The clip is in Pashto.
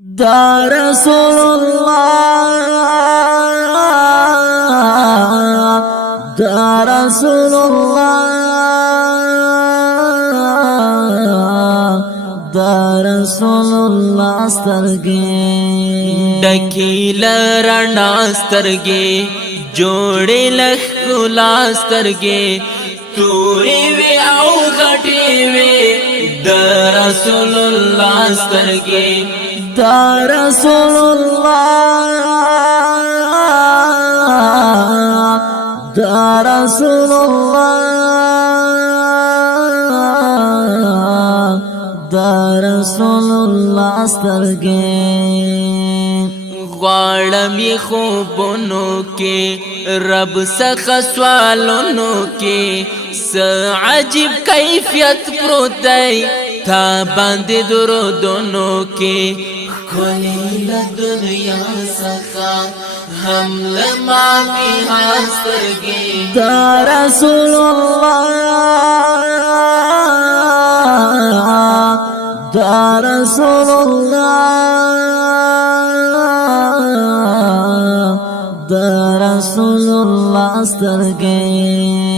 دا رسول الله دا رسول الله دا رسول الله سترګې ډکی لرنا سترګې جوړې لخلا سترګې تورې وی او غټې وی دا رسول الله سترګې دا رسول الله دا رسول الله دا رسول الله سترګې غواړم یې خوبونو کې رب څخه سوالونو کې څه عجیب کیفیت پروت دی تا باندې درودونو کې ښکلې له دنیا څخه هم له ما مې سترګې دا رسول الله دا رسول الله دا رسول الله سترګې